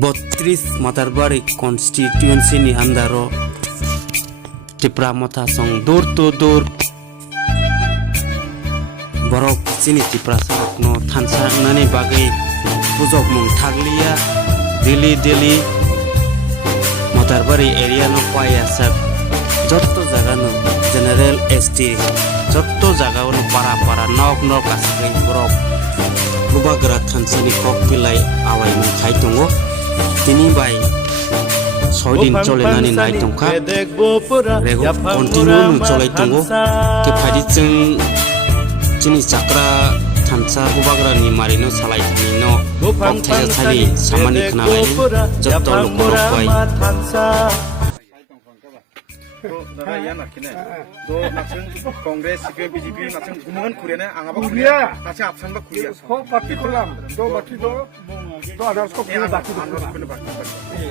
32 Matarbari constituency ni andaro tipra mata song dur to dur borok sini tipra sarok no thansa nani bagai pujok mung thaglia daily Matarbari area no paya sak jotto jaga no general ST jotto jaga no para nok asagai borok lubagra thansani kok pilai awai mung khai tongo tini bai 6 din chole nani nai tongkha rego continue cholai tongo ke phadi chung chini chakra thansa lubagra ni marino salai thani no pokthai thali samani khana bai jotto lokorok bai Nara ya nakine. Do naksen Kongres, CPM, BJP naksen gumungan kuriana angaba kuria. Naksen absan ba kuria. Ko parti kolam. Do baki do others ko kuria baki do.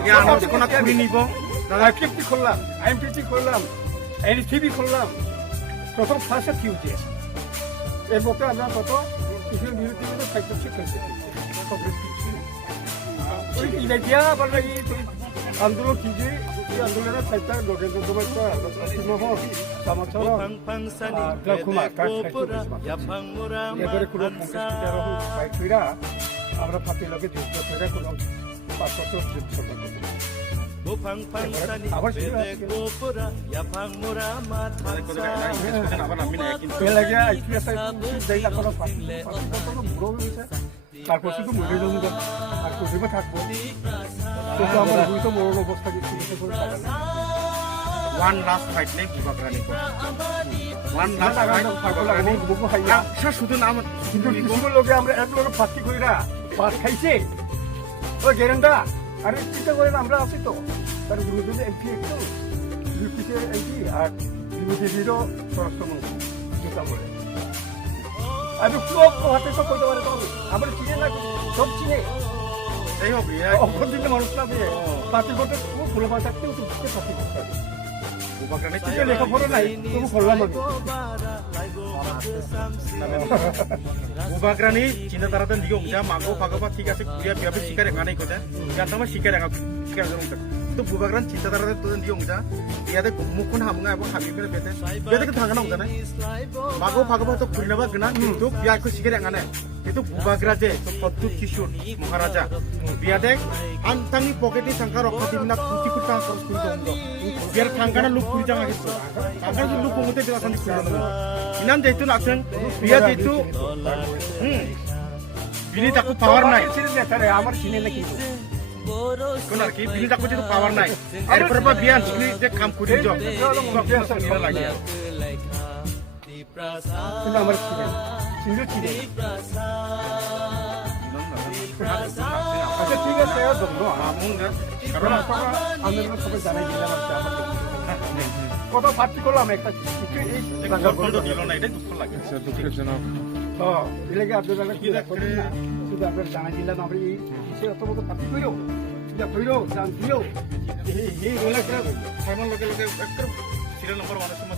Ya anas ko nak kuri nibo. Nara kipti kolam. IMPT kolam. NTV kolam. প্রথম first কিউজে এর মধ্যে আমরা কত কিছু news five ঠিক করেছি কংগ্রেস কিছু ওই ইন্ডিয়া বলবে এই আন্দোলন কি যে এই আন্দোলনের সাইডটা নরেন্দ্র মোদী সিংহ সমাচার কুমার এবারে কোনো কংগ্রেস ফাইট কইরা আমরা পার্টির লগে যুদ্ধ করে কোনো 5 বছর যুদ্ধ করব আবার তারপর শুধু মরে যাবো আর কোথাও থাকবো আমার তো বড় অবস্থা One last fight ne Bubagrani ko. One last fight. শুধু নাম কিন্তু কিছু লোকে আমরা এক লোক ফাঁকি করি না পাট খাইছে ও গেরেন্ডা আরে চিন্তা করেন আমরা আছি তো তার বিরোধী এমপি একটু ইউপিসির এমপি আর ইউপিসিরও স্বরাষ্ট্রমন্ত্রী যেটা বলে আমি সব হাতে তো করতে পারে তো আমরা চিনে না সব চিনে এই হবে অপরদিকে মানুষ না দিয়ে পার্টি করতে খুব ভুলে পাওয়া থাকতেও তো বুঝতে পারছি Bubagrani চিনে লেখাপড়া নাই তবু করলাম আমি Bubagrani cinta taratan diong ja mago pagapa ঠিক আছে kuria biabe sikare nganai ko ja gantama sikare nga sikare jong tak to Bubagrani cinta taratan to diong ja iade mukhon hamunga abo habi kare bete bete ke thangana ong jane mago pagapa to kurina ba gna কিন্তু biya ko sikare ngane itu Bubagrani je Abdul Kishore Maharaja biade antangni pocketi sangka rokhati bina kuti kuta khorch kuri dongdo biar thangana luk kuri janga gitu thangana luk komote jelasan di kuri dongdo inan jetu naksen biya jetu bini taku power nai আমার চিনে নাকি কোন আর কি বিনি তাকু যেহেতু পাওয়ার নাই এরপর বা বিয়ান চিনি যে কাম করি জব সব লাগে কিন্তু আমার চিনে চিনে চিনে আচ্ছা ঠিক আছে দমনো আমুন কারণ আমরা সবাই জানাই দিলাম কত পার্টি করলাম একটা এই তো দিল না এটা দুঃখ লাগে দুঃখের জন্য হ্যাঁ এলাকে আপনারা কি করেন না শুধু আপনারা জানাই দিলাম আমরা এই সে অত বড় পার্টি কইরো যা কইরো জান দিও এই বলে করে সাইমন লগে লগে একদম সিরিয়াল নম্বর 1 এর